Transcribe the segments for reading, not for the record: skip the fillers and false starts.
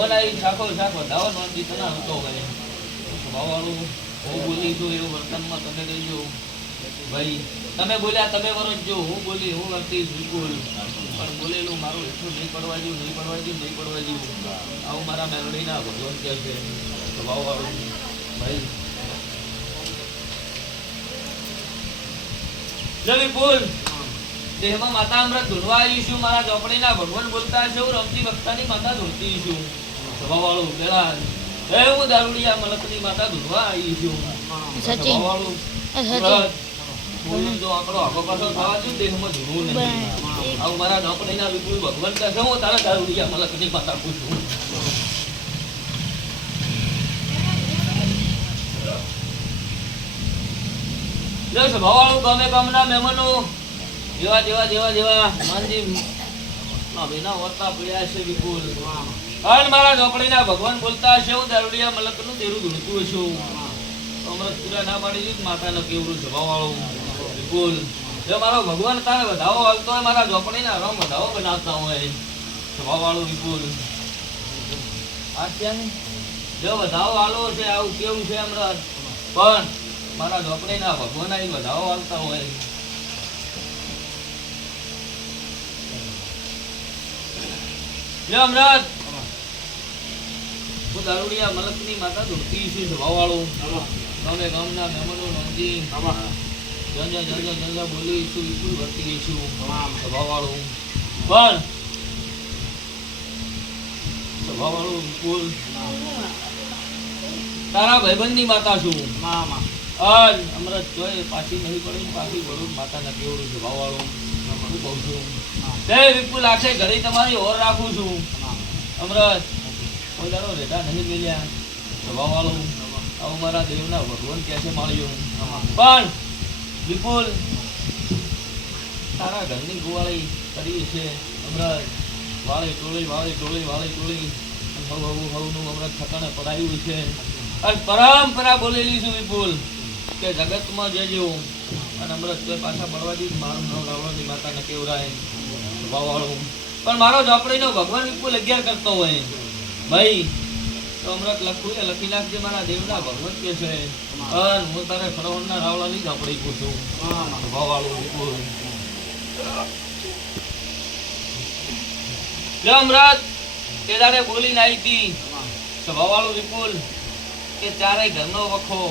બનાવી શાખો શાખો ધાવો નોંધી તના હતો ભાઈ ભાવાળું હું બોલી છું એવું વર્તનમાં તમે કહીજો ભાઈ તમે બોલ્યા તમે વરસજો હું બોલી હું વર્તીશ બિલકુલ પણ બોલેલું મારું એટલું નહીં પડવા જેવું નહીં પડવા જેવું નહીં પડવા જેવું આવું મારા મેલડીના ભગવાન કહે છે ભાવાળું ભાઈ જો વિપુલ દેહમાં માતા અમૃત ધૂળવા આવીશું મારા ચોપડીના ભગવાન બોલતા છે હું રમતી વખતાની માતા ધૂળતી છું સ્વભાવવાળું પેલા હે હું દારૂડિયા મલકની માતા ધૂળવા આવી છું સ્વભાવવાળું જો આપણો આગો પાછો થવા છું દેહમાં ધૂળવું નહીં આવું મારા ચોપડીના વિપુલ ભગવાન કહે છે હું તારા દારૂડિયા મલકની માતા પૂછું જો સ્વભાવવાળું ગમે ગમના મહેમાનો જેવા જેવા જેવા જેવા માનજી બેના હોતા પડ્યા છે વિપુલ અને મારા ઝોપડીના ભગવાન બોલતા હશે હું દારૂડિયા મલકનું દેરું ધૂળતું છું અમૃત પૂરા ના પાડી દીધું માતાનો કેવડું સ્વભાવવાળું વિપુલ જો મારો ભગવાન તારે વધાવો હાલતો હોય મારા ઝોપડીના રમ વધાવો બનાવતા હોય સ્વભાવવાળું વિપુલ જો વધાવો હાલો છે આવું કેવું છે અમૃત પણ મારા ઝોપડીના ભગવાન આવી વધાવો હાલતા હોય અમૃત હું દારૂડિયા મલકની માતા ધૂળતી છે સ્વભાવવાળું ગામે ગામના મહેમાનો નોંધી જંજા જંજા જંજા બોલી છું વિપુલ વર્તી છું સ્વભાવવાળું પણ સ્વભાવવાળું વિપુલ તારા ભાઈબંધની માતા છું અન અમૃત જોઈ પાછી નહીં પડી પાછી વળું માતાના કેવડું સ્વભાવવાળું હું કહું છું તે વિપુલ આખે ઘડી તમારી ઓર રાખું છું અમૃત કોઈ દાડો રેટા નહીં મેલ્યા સ્વભાવવાળું આવું મારા દેવના ભગવાન કેસે મળ્યું પણ વિપુલ તારા ઘરની ગોવાળી કરી છે અમૃત વાળી ટોળી વાળી ટોળી વાળી ટોળી હવનું અમૃત ઠકાણે પડાયું છે અને પરંપરા બોલેલી છું વિપુલ કે જગતમાં જે જેવું અને અમૃત પાછા મળવા દીધ મારું નામ રાવણની માતાને કેવરાય સ્વભાવવાળું પણ મારો ઝોપડીનો ભગવાન વિપુલ 11 કરતો હોય ભાઈ તો અમૃત લખું છે લખી નાખજે મારા દેવના ભગવાન કે છે અને હું તારે ફરવણના રાવળાની ઝોપડી પૂછું સ્વભાવવાળું વિપુલ જો અમૃત તે દાડે બોલીને આવી હતી સ્વભાવવાળું વિપુલ કે ચારેય ઘરનો વખો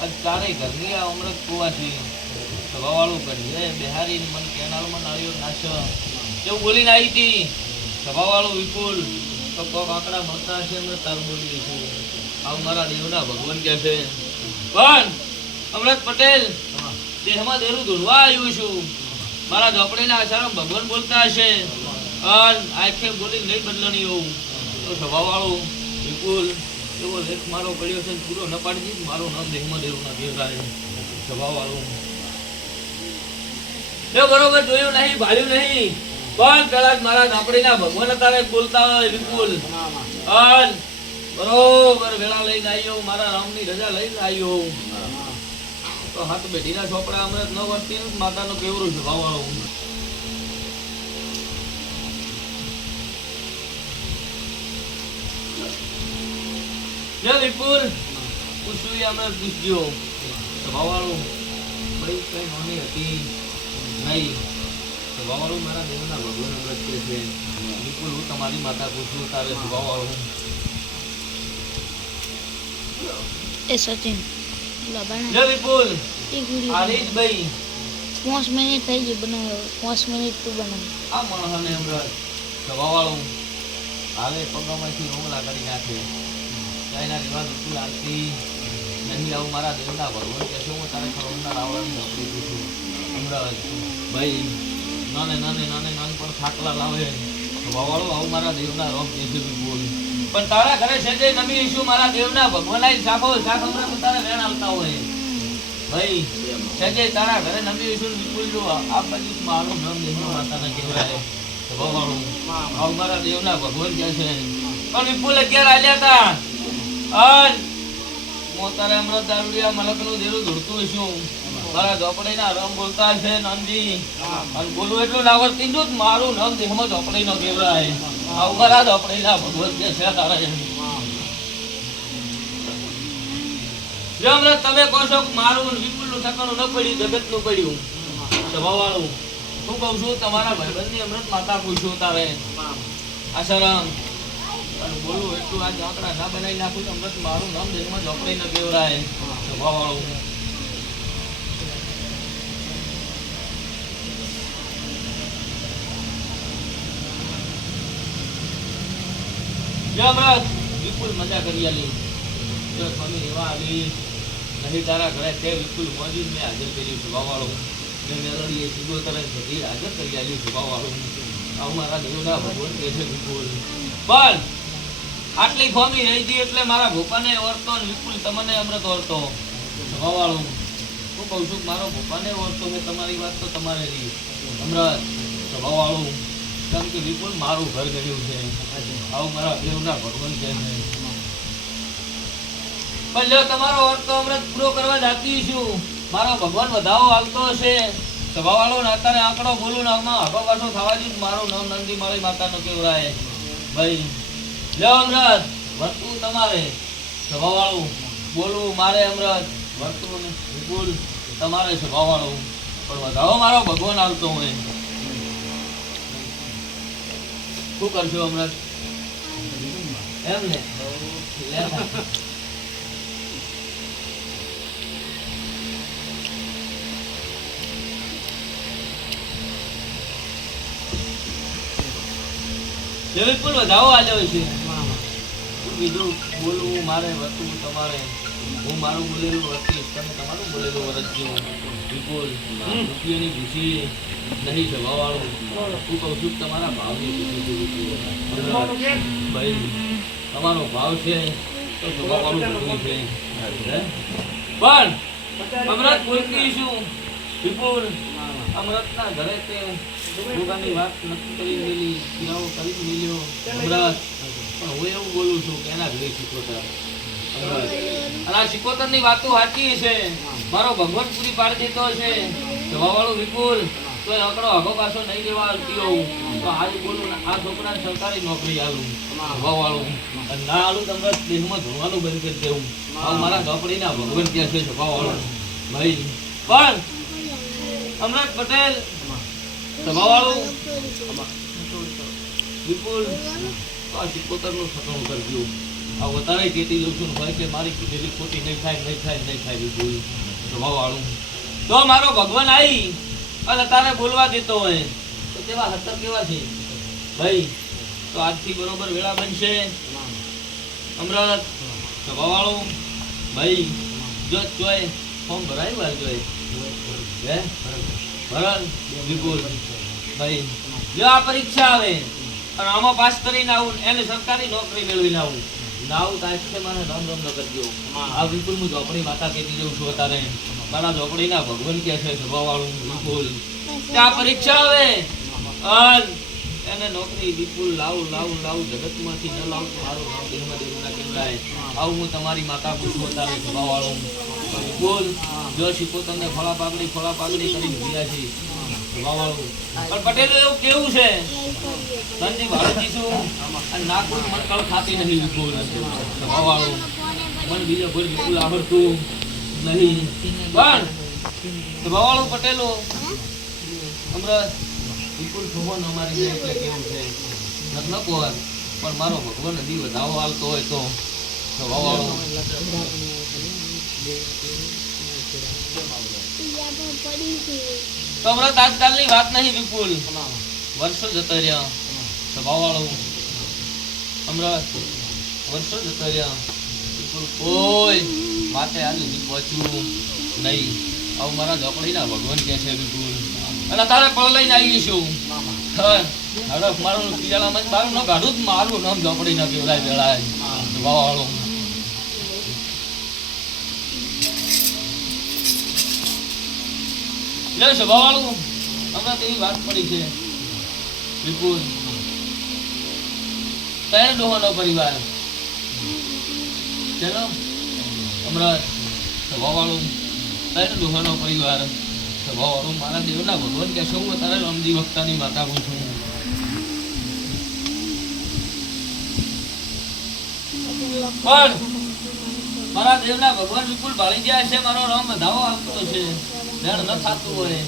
અને ચારેય ઘરની આ અમૃત કુવાથી સ્વભાવવાળું કરીએ બિહારી મન કેનાલમાં નાળિયો નાશ એવું બોલીને આવી હતી સ્વભાવવાળું વિપુલ તો કોક આંકડા મળતા હશે અમૃત તારું બોલી છું આવું મારા દેવના ભગવાન કહે છે પણ અમૃત પટેલ દેહમાં દેરું ધૂળવા આવ્યું છું મારા ઝોપડીના આચારો ભગવાન બોલતા હશે અને આંખે બોલી નહીં બદલણી હોવું તો સ્વભાવવાળું વિપુલ એવો લેખ મારો પડ્યો છે પૂરો ન પાડી દીધું મારું નામ દેહમાં દેરું ના કહેવાય સ્વભાવવાળું જો બરોબર જોયું નહીં ભાળ્યું નહીં પણ પેલા જ મારા ઝોપડીના ભગવાન તારે બોલતા હોય વિપુલ અને બરોબર વેળા લઈને આવ્યો મારા રામની રજા લઈને આવ્યો તો હાથ બેઠીના ચોપડા અમૃત ન વર્તી માતાનો કેવરું છે ભાવવાળું જો વિપુલ પૂછ્યું અમૃત પૂછજો ભાવવાળું બધી કઈ નોની હતી નહીં સ્વભાવવાળું મારા દેવના ભગવાન અમૃત કે છે વિપુલ હું તમારી માતા પૂછું તારે સ્વભાવવાળું એ સચિન જો વિપુલ આરીશભાઈ 5 મિનિટ થઈ ગઈ બનાવ્યો 5 મિનિટ તું બનાવ આ માણસને અમૃત સ્વભાવવાળું હાલે પગામાંથી રોમલા કરી નાખે ચાઈના રીવા વિપુલ આરતી નહીં આવું મારા દેવના ભગવાન કે છે હું તારે ખરોડના રાવળાની ઝોપડી પૂછું અમૃત ભાઈ નાને પણ ખાટલા લાવે સ્વભાવવાળું આવું મારા દેવના રોગ કે છે વિપુલ પણ તારા ઘરે છે જે નમી ઈશું મારા દેવના ભગવાન આઈ શાખો અમૃત તારે વેણ આવતા હોય ભાઈ છે જે તારા ઘરે નમી ઈશું વિપુલ જો આ બાજુ મારું નામ દેવના માતાના કહેવાય સ્વભાવવાળું આવું મારા દેવના ભગવાન કે છે પણ વિપુલ 11 આલ્યા હતા અને મોતારે અમૃત દારૂડિયા મલકનું દેરું ધૂળતું છું મારા ઝોપડીના રમ બોલતા છે નંદી અને બોલવું એટલું ના આવડતું મારું નામ દેહમાં ઝોપડીનો કેવરાય આવું મારા ઝોપડીના ભગવાન કે છે તારે જો અમૃત તમે કહો છો કે મારું ને વિપુલનું ઠકાણું ન પડ્યું જગતનું પડ્યું સ્વભાવવાળું હું કહું છું તમારા ભાઈબંધની અમૃત માતા પૂછું તારે આસારામ અને બોલું એટલું આ ઝોપડા ના બનાવી નાખું તો અમૃત મારું નામ દેશમાં ઝોપડી ન કેવરાય સ્વભાવવાળું જો અમૃત વિપુલ મજા કરી આલી જો સ્વામી એવા આવી નહીં તારા ઘરે તે વિપુલ મોજી મેં હાજર કર્યું સ્વભાવવાળું મેં મેલડીએ સીધો તરફ બધી હાજર કરી આલી સ્વભાવવાળું આવું મારા દેવના ભગવાન કહે છે વિપુલ પણ આટલી ફોમી રહી હતી એટલે મારા ભોપાને ઓરતો ને વિપુલ તમને અમૃત ઓરતો સ્વભાવવાળું હું કહું છું મારો ભોપાને ઓરતો છે તમારી વાત તો તમારે રહી અમૃત સ્વભાવવાળું કેમ કે વિપુલ મારું ઘર ગયું છે આવું મારા દેવના ભગવાન કહે છે પણ જો તમારો અર્થ તો અમૃત પૂરો કરવા જાતી છું મારો ભગવાન વધાવો હાલતો હશે સ્વભાવવાળો નાતાને આંકડો બોલું ને આમાં હકો પાછો થવા દઉં મારું નામ નંદી માળી માતાનો કેવરાય ભાઈ લ્યો અમૃત વર્તું તમારે સ્વભાવવાળું બોલવું મારે અમૃત વર્તું વિપુલ તમારે સ્વભાવવાળું પણ વધાવો મારો ભગવાન હાલતો હોય શું કરશો અમૃત એમ ને વિપુલ વધાવો આવ્યો છે કીધું બોલવું મારે વર્તવું તમારે હું મારું બોલેલું વર્તીશ તમે તમારું બોલેલું વર્તજો વિપુલ રૂપિયાની ખુશી નહીં સ્વભાવવાળું હું કહું છું તમારા ભાવની ખુશી છે ભાઈ તમારો ભાવ છે તો સ્વભાવવાળું ખુશી છે પણ અમૃત બોલતી છું વિપુલ અમૃતના ઘરે તે ભોગાની વાત નક્કી કરી મેલી કિરાવો કરી મેલ્યો અમૃત પણ હું એવું બોલું છું કે એના ઘરે શીખોતર અમૃત અને આ શીખોતરની વાતો સાચી છે મારો ભગવાન પૂરી પાડી દેતો છે સ્વભાવવાળું વિપુલ તો આંકડો હગો પાછો નહીં લેવા આવતી હોઉં તો આજ બોલું આ છોકરાને સરકારી નોકરી આલું સ્વભાવવાળું અને ના આલું તો અમૃત દેશમાં ધોવાનું બંધ કરી દેવું આ મારા ઝોપડીના ભગવાન કહે છે સ્વભાવવાળું ભાઈ પણ અમૃત પટેલ સ્વભાવવાળું વિપુલ આ સિકોતરનું ઠકાણું કરજો આ વધારે કેતી લઉં છું ભાઈ કે મારી કીધેલી ખોટી નહીં થાય વિપુલ સ્વભાવવાળું તો મારો ભગવાન આવી અને તારે બોલવા દેતો હોય તો કેવા હતર કેવા છે ભાઈ તો આજથી બરોબર વેળા બનશે અમૃત સ્વભાવવાળું ભાઈ જો જોય ફોર્મ ભરાયું આ જોય હે ભરણ વિપુલ ભાઈ જો આ પરીક્ષા આવે અને આમાં પાસ કરીને આવું એને સરકારી નોકરી મેળવીને આવું નાવ તાજ છે મને રામ રામ ન કરજો આ વિપુલ હું ઝોપડી માતા કહેતી જઉં છું અત્યારે મારા ઝોપડીના ભગવાન કે છે સ્વભાવવાળું વિપુલ આ પરીક્ષા આવે અને એને નોકરી વિપુલ લાવું જગતમાંથી ન લાવું તો મારું નામ દેહમાં દેવના કેવડાય આવું હું તમારી માતા પૂછું અત્યારે સ્વભાવવાળું વિપુલ જો શીખો તમને ફળા પાગડી કરીને દીધા છે સ્વભાવવાળું પણ પટેલ એવું કેવું છે ધનજી ભાડજી છું અને ના કોઈ મણકળ ખાતી નહીં વિપુલ સ્વભાવવાળું મને બીજો કોઈ વિપુલ આવડતું નહીં પણ સ્વભાવવાળું પટેલો અમૃત વિપુલ ભગવાન અમારી એટલે કેવું છે ન પોર પણ મારો ભગવાન હજી વધાવો હાલતો હોય તો સ્વભાવવાળું તો અમૃત આજકાલની વાત નહીં વિપુલ વર્ષો જતા રહ્યા સ્વભાવવાળું અમૃત વર્ષો જતા રહ્યા વિપુલ કોઈ વાતે આજે સુધી પહોંચ્યું નહીં આવું મારા ઝોપડીના ભગવાન કહે છે વિપુલ અને તારે પળ લઈને આવીશું હડપ મારું પિયાલામાં મારું ન કાઢું જ મારું નામ ઝોપડી ના પીવડાય વેળાય સ્વભાવવાળું સ્વભાવવાળું હમણાં તેવી વાત પડી છે વિપુલ ત્રણ ડોહાનો પરિવાર ચલો હમણાં સ્વભાવવાળું ત્રણ ડોહાનો પરિવાર સ્વભાવવાળું મારા દેવના ભગવાન કહેશો હું તારે રામજી ભક્તાની માતા પૂછું પણ મારા દેવના ભગવાન વિપુલ ભાળી ગયા છે, મારો રામ વધાવો આવતો છે, ધ્યાન ન થતું હોય